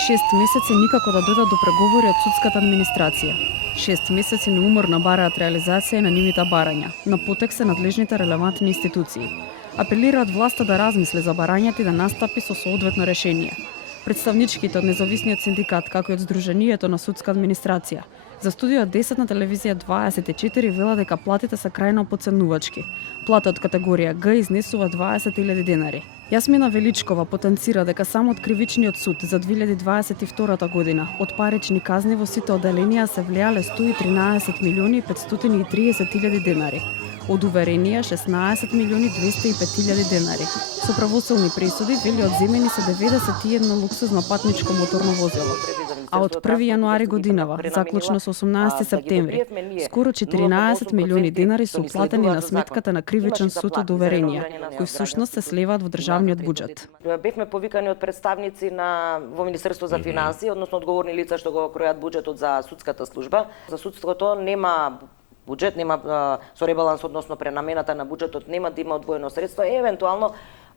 6 месеци никако да дојдат до преговори од судската администрација. 6 месеци неуморно бараат реализација на нивните барања. На потек се надлежните релевантни институции. Апелираат власта да размисли за барањата и да настапи со соодветно решение. Представничките од независниот синдикат, како и од Сдруженијето на судска администрација, за студио 10 на телевизија 24 вела дека платите се крајно поценувачки. Плата од категорија Г изнесува 20.000 денари. Јасмина Величкова потенцира дека само од кривичниот суд за 2022 година од парични казни во сите оделенија се влеале 113.530.000 денари. Од уверенија 16.205.000 денари. Со правосудни присуди вели одземени се 91 луксузно патничко моторно возило. А од 1 јануари годинава, заклучно со 18 септември, скоро 14 милиони денари се уплатени на сметката на кривичен суд од уверенија, кои всушност се сливаат во државниот буџет. Бевме повикани од представници во Министерство за финансии, односно одговорни лица што го кројат буџетот за судската служба. За судството нема буџет, нема со ребаланс, односно пренамената на буџетот нема да има одвоено средство, евентуално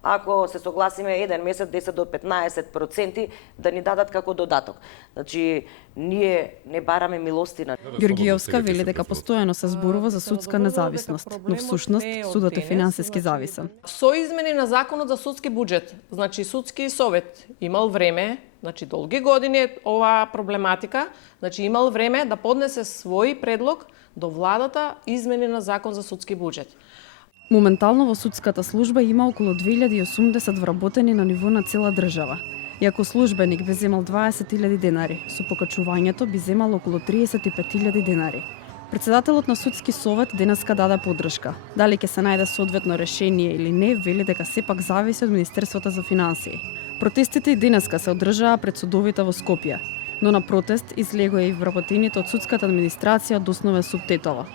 ако се согласиме еден месец 10 до 15% да ни дадат како додаток. Значи, ние не бараме милостина. Ѓоргиевска вели дека постојано се зборува за судска независност, но всушност судот е финансиски зависен. Со измени на законот за судски буџет, значи судски совет имал време, значи долги години оваа проблематика, значи имал време да поднесе свој предлог до владата измени на закон за судски буџет. Моментално во судската служба има околу 2080 вработени на ниво на цела држава. И ако службеник би земал 20.000 денари, со покачувањето би земал околу 35.000 денари. Председателот на судски совет денеска даде поддршка. Дали ќе се најде соодветно решение или не, вели дека сепак зависи од Министерството за финансии. Протестите и денеска се одржаа пред судовите во Скопје, но на протест излегоа и вработените од судската администрација од основен суд Тетово.